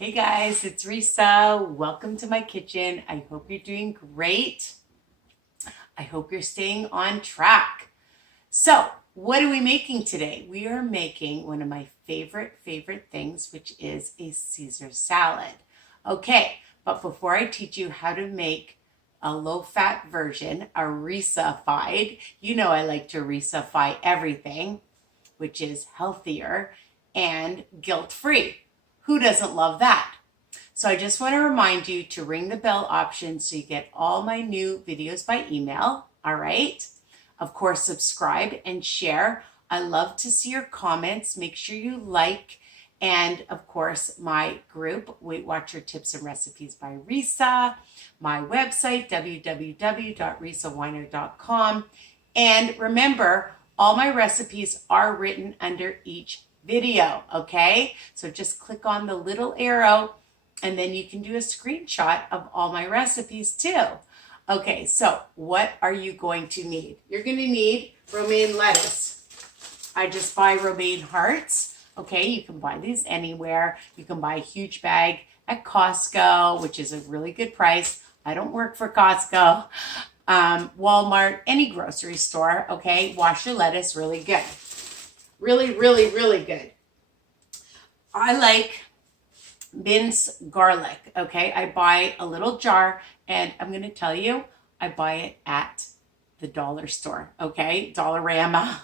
Hey guys, it's Risa. Welcome to my kitchen. I hope you're doing great. I hope you're staying on track. So, what are we making today? We are making one of my favorite things, which is a Caesar salad. Okay, but before I teach you how to make a low-fat version, a Risa-fied, you know I like to Risa-fy everything, which is healthier and guilt-free. Who doesn't love that? So I just want to remind you to ring the bell option so you get all my new videos by email. All right. Of course, subscribe and share. I love to see your comments. Make sure you like. And of course, my group, Weight Watcher Tips and Recipes by Risa, my website, www.risawiner.com. And remember, all my recipes are written under each video, okay? So just click on the little arrow and then you can do a screenshot of all my recipes too. Okay, so what are you going to need? You're going to need romaine lettuce. I just buy romaine hearts, okay? You can buy these anywhere. You can buy a huge bag at Costco, which is a really good price. I don't work for Costco. Walmart, any grocery store, okay? Wash your lettuce really good. Really good. I like minced garlic, okay? I buy a little jar, and I'm going to tell you, I buy it at the dollar store, okay? Dollarama.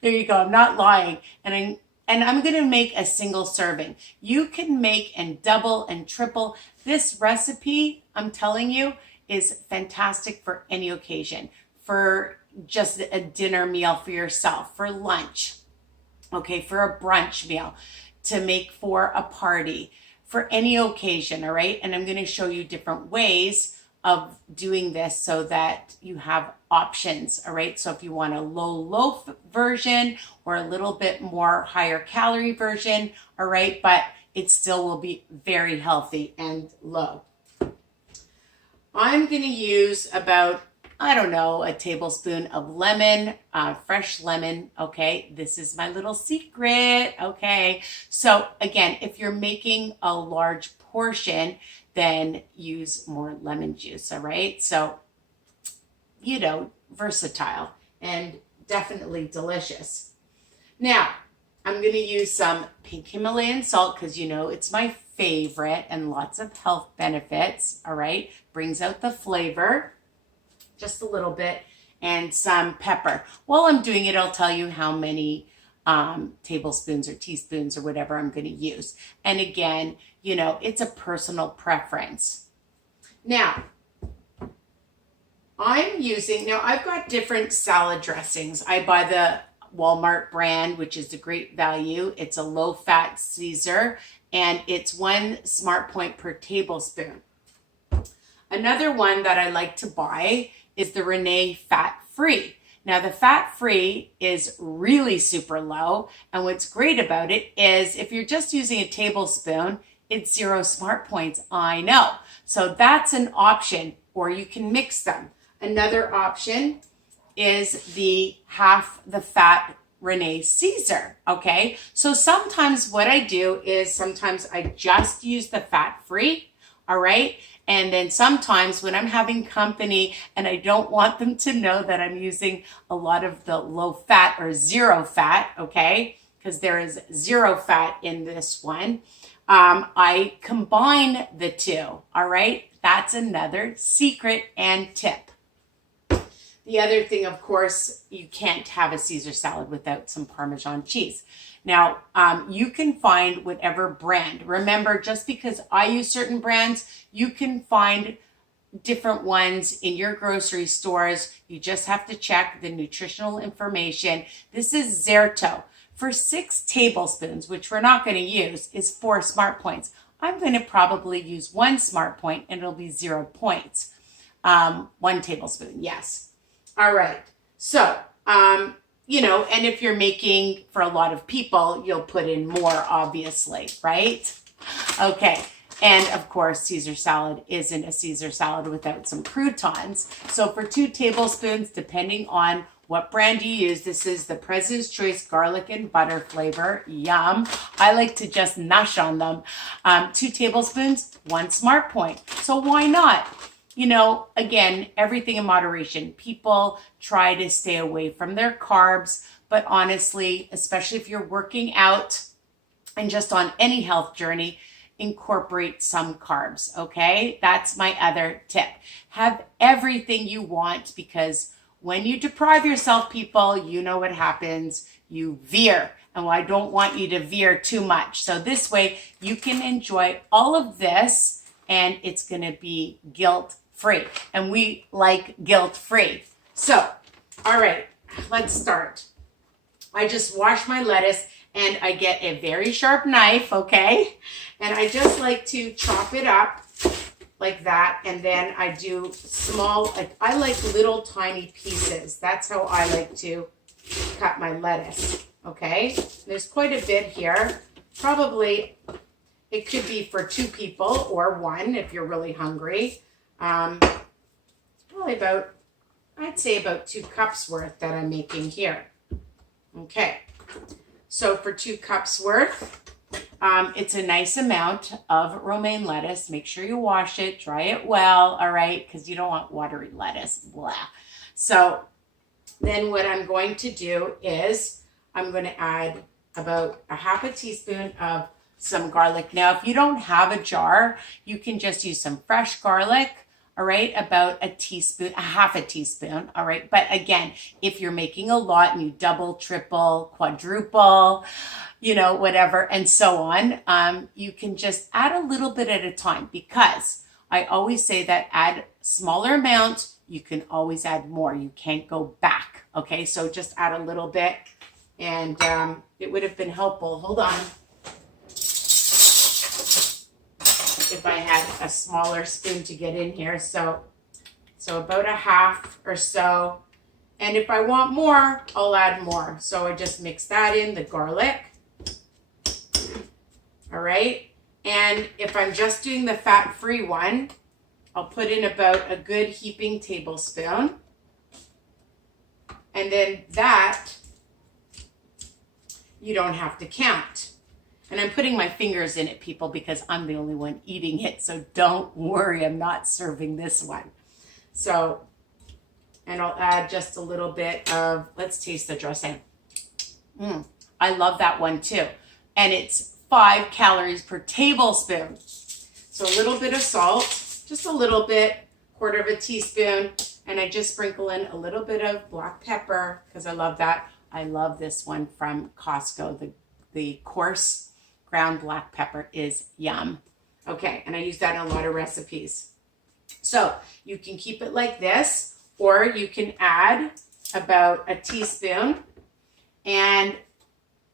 There you go. I'm not lying. And I'm going to make a single serving. You can make and double and triple. This recipe, I'm telling you, is fantastic for any occasion. For just a dinner meal for yourself, for lunch. Okay, for a brunch meal, to make for a party, for any occasion, all right? And I'm going to show you different ways of doing this so that you have options, all right? So if you want a low version or a little bit more higher calorie version, all right? But it still will be very healthy and low. I'm going to use about, I don't know, a tablespoon of lemon, fresh lemon, okay? This is my little secret, okay? So again, if you're making a large portion, then use more lemon juice, all right? So, you know, versatile and definitely delicious. Now, I'm gonna use some Pink Himalayan salt because you know it's my favorite and lots of health benefits, all right? Brings out the flavor. Just a little bit, and some pepper. While I'm doing it, I'll tell you how many tablespoons or teaspoons or whatever I'm going to use. And again, you know, it's a personal preference. Now, I've got different salad dressings. I buy the Walmart brand, which is a great value. It's a low-fat Caesar, and it's 1 smart point per tablespoon. Another one that I like to buy is the Renee fat-free. Now the fat-free is really super low, and what's great about it is if you're just using a tablespoon, it's 0 smart points, I know. So that's an option, or you can mix them. Another option is the half the fat Renee Caesar, okay? So sometimes what I do is sometimes I just use the fat-free, all right? And then sometimes when I'm having company and I don't want them to know that I'm using a lot of the low fat or 0 fat, okay, because there is 0 fat in this one, I combine the two, all right? That's another secret and tip. The other thing, of course, you can't have a Caesar salad without some Parmesan cheese. Now, you can find whatever brand. Remember, just because I use certain brands, you can find different ones in your grocery stores. You just have to check the nutritional information. This is Zerto. For 6 tablespoons, which we're not going to use, is 4 smart points. I'm going to probably use 1 smart point and it'll be 0 points. 1 tablespoon, yes. All right. So, you know, and if you're making for a lot of people, you'll put in more, obviously, right? Okay. And of course, Caesar salad isn't a Caesar salad without some croutons. So for 2 tablespoons, depending on what brand you use. This is the President's Choice garlic and butter flavor. Yum. I like to just nush on them. 2 tablespoons, 1 Smart Point. So why not? You know, again, everything in moderation. People try to stay away from their carbs, but honestly, especially if you're working out and just on any health journey, incorporate some carbs, okay? That's my other tip. Have everything you want, because when you deprive yourself, people, you know what happens. You veer. And I don't want you to veer too much. So this way you can enjoy all of this and it's going to be guilt-free. And we like guilt-free. So, all right, let's start. I just wash my lettuce and I get a very sharp knife, okay? And I just like to chop it up like that. And then I do small, I like little tiny pieces. That's how I like to cut my lettuce, okay? There's quite a bit here. Probably, it could be for 2 people or 1 if you're really hungry. Probably about, I'd say about 2 cups worth that I'm making here. Okay. So for 2 cups worth, it's a nice amount of romaine lettuce. Make sure you wash it, dry it well, all right? Because you don't want watery lettuce, blah. So then what I'm going to do is I'm going to add about a half a teaspoon of some garlic. Now, if you don't have a jar, you can just use some fresh garlic. All right, about a teaspoon, a half a teaspoon, all right? But again, if you're making a lot and you double, triple, quadruple, you know, whatever, and so on, you can just add a little bit at a time, because I always say that add smaller amounts, you can always add more. You can't go back, okay? So just add a little bit, and it would have been helpful. Hold on. If I had a smaller spoon to get in here. So about a half or so. And if I want more, I'll add more. So I just mix that in, the garlic. All right. And if I'm just doing the fat-free one, I'll put in about a good heaping tablespoon. And then that, you don't have to count. And I'm putting my fingers in it, people, because I'm the only one eating it. So don't worry, I'm not serving this one. So, and I'll add just a little bit of, let's taste the dressing. I love that one too. And it's 5 calories per tablespoon. So a little bit of salt, just a little bit, 1/4 teaspoon. And I just sprinkle in a little bit of black pepper because I love that. I love this one from Costco. The coarse ground black pepper is yum. Okay, and I use that in a lot of recipes. So you can keep it like this, or you can add about a teaspoon. And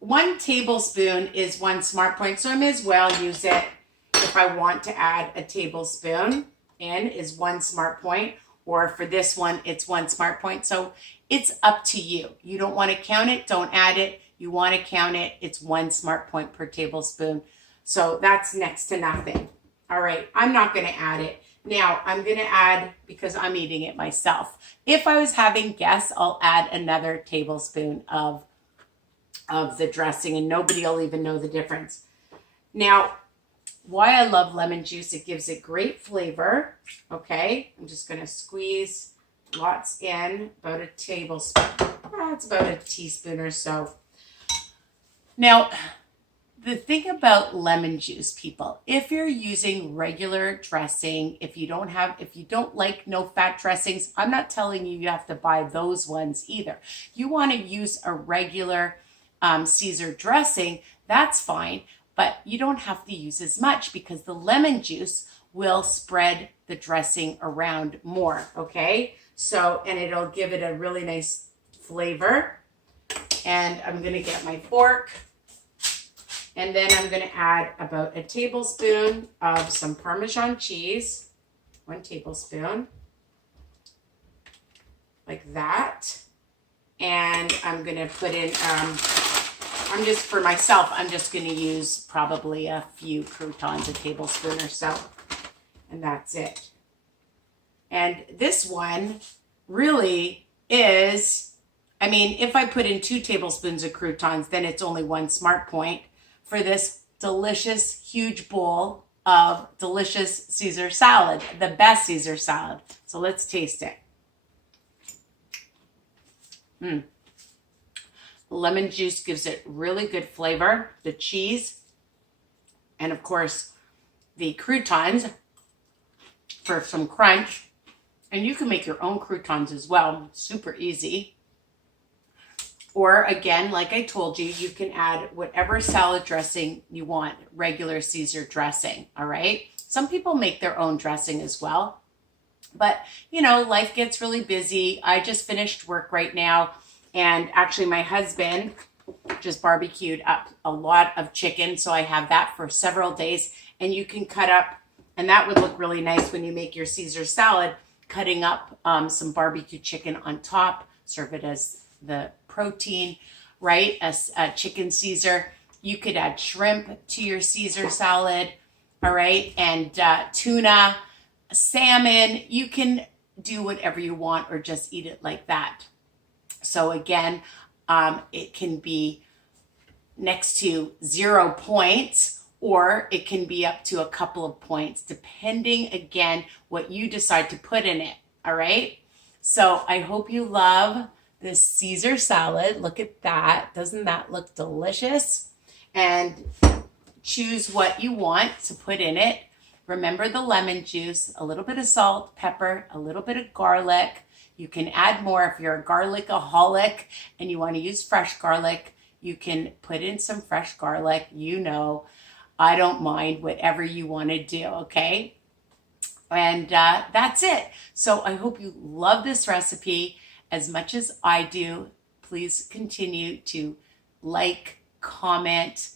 1 tablespoon is 1 Smart Point, so I may as well use it if I want to add a tablespoon in is 1 Smart Point, or for this one, it's 1 Smart Point. So it's up to you. You don't want to count it, don't add it. You want to count it, it's 1 Smart Point per tablespoon. So that's next to nothing. All right, I'm not going to add it. Now, I'm going to add, because I'm eating it myself. If I was having guests, I'll add another tablespoon of the dressing, and nobody will even know the difference. Now, why I love lemon juice, it gives it great flavor. Okay, I'm just going to squeeze lots in, about a tablespoon. That's about a teaspoon or so. Now, the thing about lemon juice, people, if you're using regular dressing, if you don't like no fat dressings, I'm not telling you have to buy those ones either. You want to use a regular Caesar dressing, that's fine, but you don't have to use as much because the lemon juice will spread the dressing around more, okay? So, and it'll give it a really nice flavor. And I'm going to get my fork. And then I'm going to add about a tablespoon of some Parmesan cheese. 1 tablespoon. Like that. And I'm going to put in, for myself, I'm just going to use probably a few croutons, a tablespoon or so. And that's it. And this one really is I mean, if I put in 2 tablespoons of croutons, then it's only 1 smart point for this delicious, huge bowl of delicious Caesar salad, the best Caesar salad. So let's taste it. The lemon juice gives it really good flavor, the cheese, and of course the croutons for some crunch. And you can make your own croutons as well, super easy. Or again, like I told you, you can add whatever salad dressing you want, regular Caesar dressing, all right? Some people make their own dressing as well. But, you know, life gets really busy. I just finished work right now. And actually my husband just barbecued up a lot of chicken. So I have that for several days. And you can cut up, and that would look really nice when you make your Caesar salad, cutting up some barbecue chicken on top, serve it as the protein, right? A chicken Caesar. You could add shrimp to your Caesar salad, all right? And tuna, salmon. You can do whatever you want or just eat it like that. So again, it can be next to 0 points, or it can be up to a couple of points, depending, again, what you decide to put in it, all right? So I hope you love this Caesar salad. Look at that. Doesn't that look delicious? And choose what you want to put in it. Remember the lemon juice, a little bit of salt, pepper, a little bit of garlic. You can add more if you're a garlicaholic and you want to use fresh garlic. You can put in some fresh garlic. You know, I don't mind whatever you want to do, okay? And that's it. So I hope you love this recipe as much as I do. Please continue to like, comment,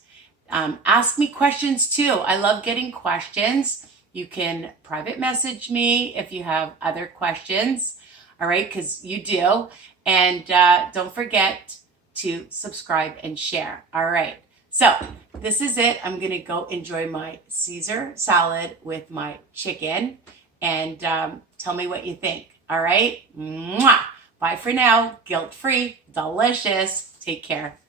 ask me questions too. I love getting questions. You can private message me if you have other questions, all right, because you do. And don't forget to subscribe and share. All right, so this is it. I'm going to go enjoy my Caesar salad with my chicken, and tell me what you think. All right, mwah! Bye for now. Guilt-free, delicious. Take care.